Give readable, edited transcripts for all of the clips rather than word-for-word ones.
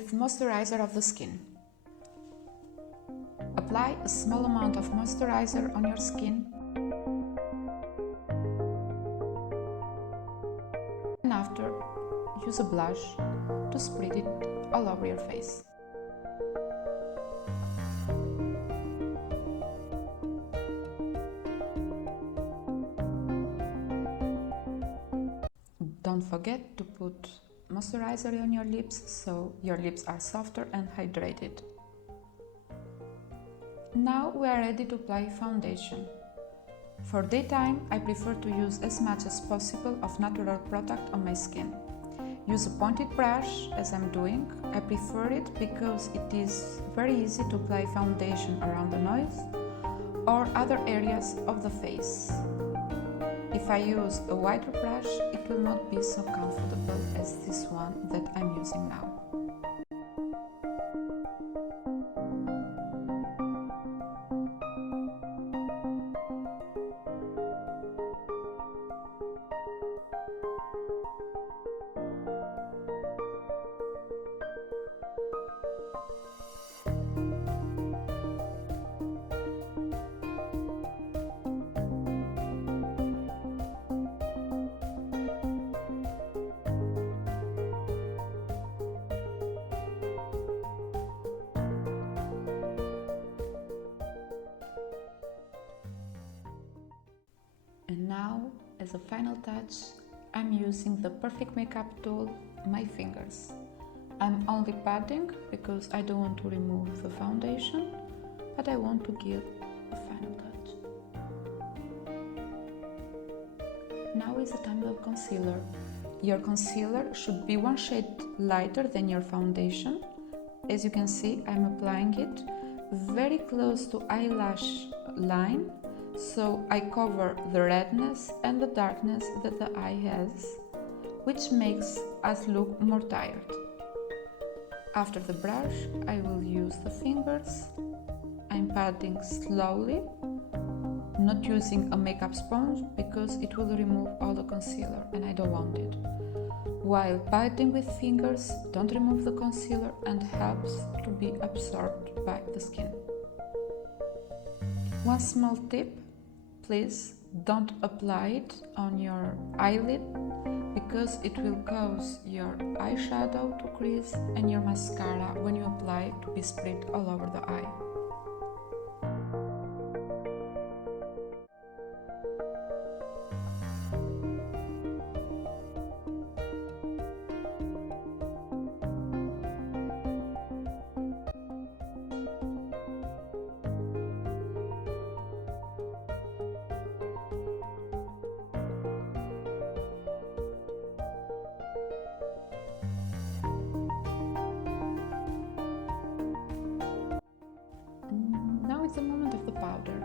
with moisturizer of the skin. Apply a small amount of moisturizer on your skin and after use a blush to spread it all over your face. Don't forget to put moisturizer on your lips so your lips are softer and hydrated. Now we are ready to apply foundation. For daytime, I prefer to use as much as possible of natural product on my skin. Use a pointed brush as I'm doing. I prefer it because it is very easy to apply foundation around the nose or other areas of the face. If I use a wider brush, it will not be so comfortable as this one that I'm using now. And now, as a final touch, I'm using the Perfect Makeup tool, my fingers. I'm only patting because I don't want to remove the foundation, but I want to give a final touch. Now is the time of concealer. Your concealer should be one shade lighter than your foundation. As you can see, I'm applying it very close to eyelash line, so I cover the redness and the darkness that the eye has, which makes us look more tired. After the brush, I will use the fingers. I'm patting slowly, not using a makeup sponge because it will remove all the concealer and I don't want it. While patting with fingers, don't remove the concealer and helps to be absorbed by the skin. One small tip, please don't apply it on your eyelid because it will cause your eyeshadow to crease and your mascara when you apply to be spread all over the eye. The moment of the powder.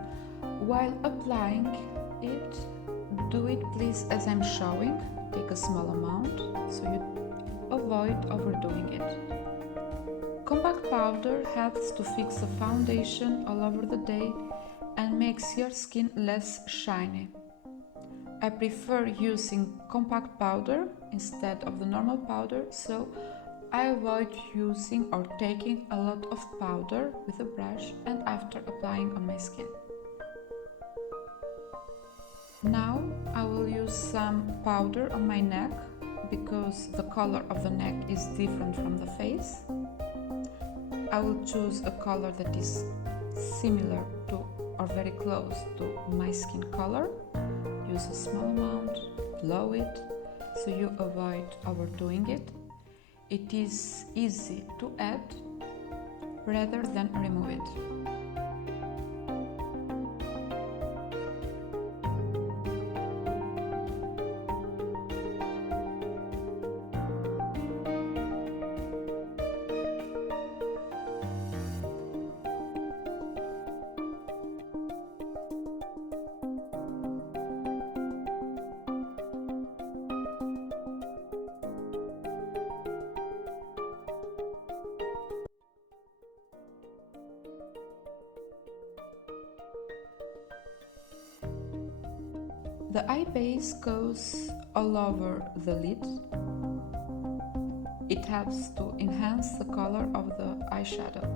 While applying it, do it please as I'm showing. Take a small amount so you avoid overdoing it. Compact powder helps to fix the foundation all over the day and makes your skin less shiny. I prefer using compact powder instead of the normal powder, so I avoid using or taking a lot of powder with a brush and after applying on my skin. Now I will use some powder on my neck because the color of the neck is different from the face. I will choose a color that is similar to or very close to my skin color. Use a small amount, blow it so you avoid overdoing it. It is easy to add rather than remove it. The eye base goes all over the lid. It helps to enhance the color of the eyeshadow.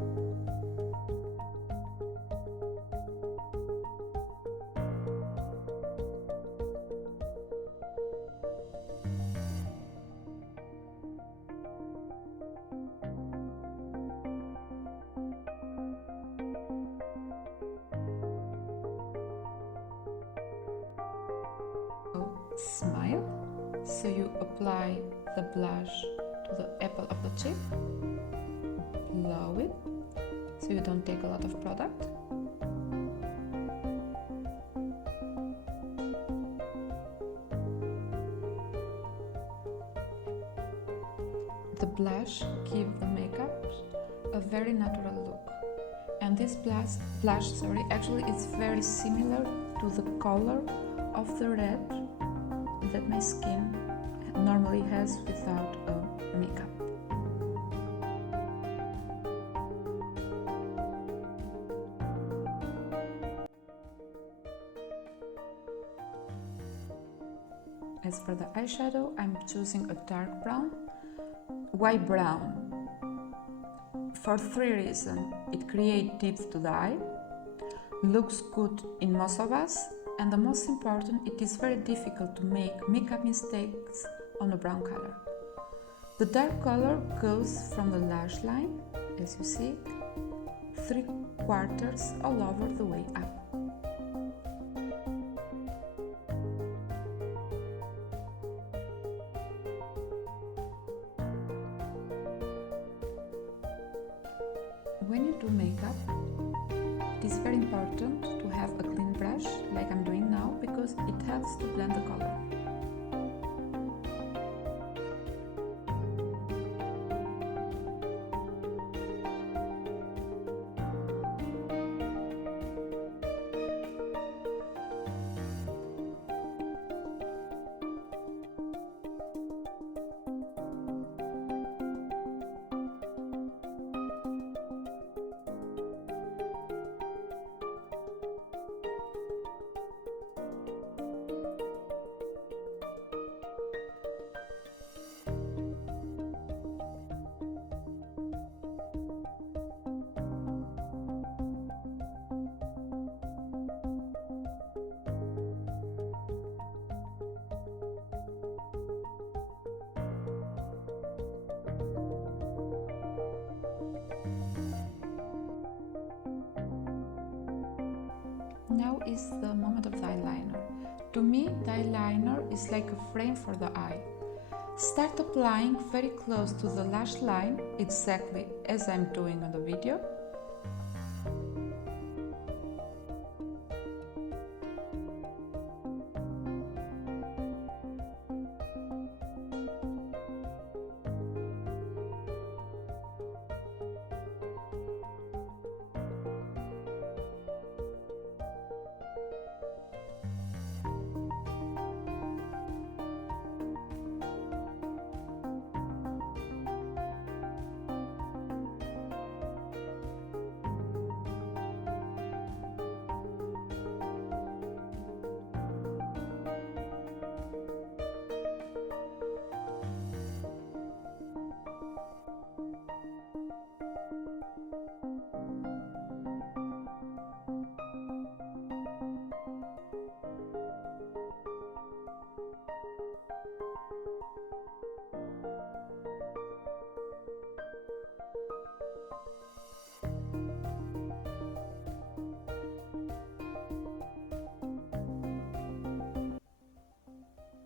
Smile. So you apply the blush to the apple of the cheek, blow it so you don't take a lot of product. The blush gives the makeup a very natural look, and this blush actually is very similar to the color of the red that my skin normally has without makeup. As for the eyeshadow, I'm choosing a dark brown, white brown, for 3 reasons. It creates depth to the eye, looks good in most of us, and the most important, it is very difficult to make makeup mistakes on a brown color. The dark color goes from the lash line, as you see, 3/4 all over the way up. When you do makeup, it is very important to have a clean brush, like I'm doing now, because it helps to blend the color. Now is the moment of the eyeliner. To me, the eyeliner is like a frame for the eye. Start applying very close to the lash line, exactly as I'm doing on the video.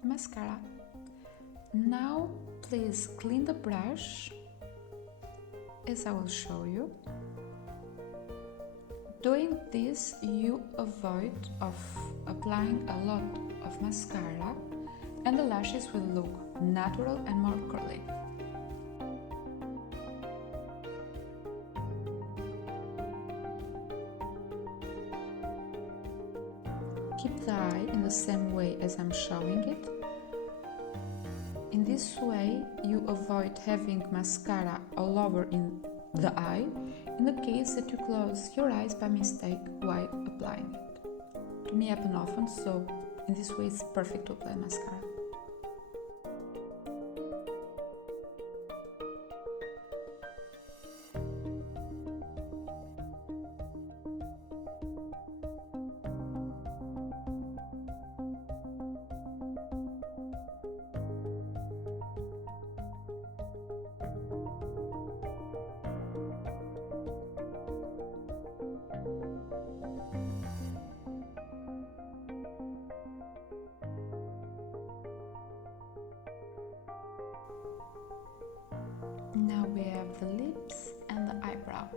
Mascara. Now please clean the brush as I will show you. Doing this, you avoid of applying a lot of mascara and the lashes will look natural and more curly. Keep the eye in the same way as I'm showing it. In this way, you avoid having mascara all over in the eye in the case that you close your eyes by mistake while applying it. To me happen often, so in this way it's perfect to apply mascara. we have the lips and the eyebrow.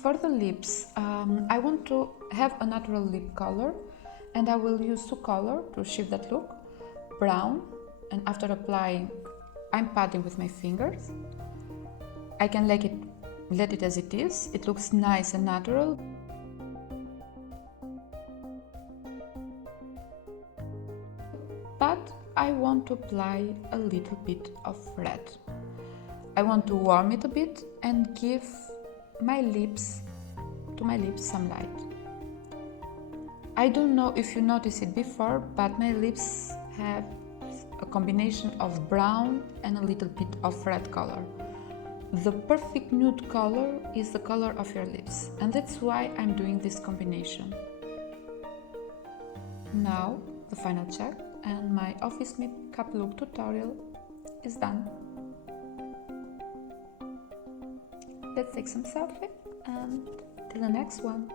For the lips, I want to have a natural lip color, and I will use two colors to achieve that look. Brown, and after applying, I'm patting with my fingers. I can let it as it is. It looks nice and natural. But I want to apply a little bit of red. I want to warm it a bit and give my lips some light. I don't know if you noticed it before, but my lips have a combination of brown and a little bit of red color. The perfect nude color is the color of your lips, and that's why I'm doing this combination. Now the final check, and my office makeup look tutorial is done. Let's take some selfie and till the next one.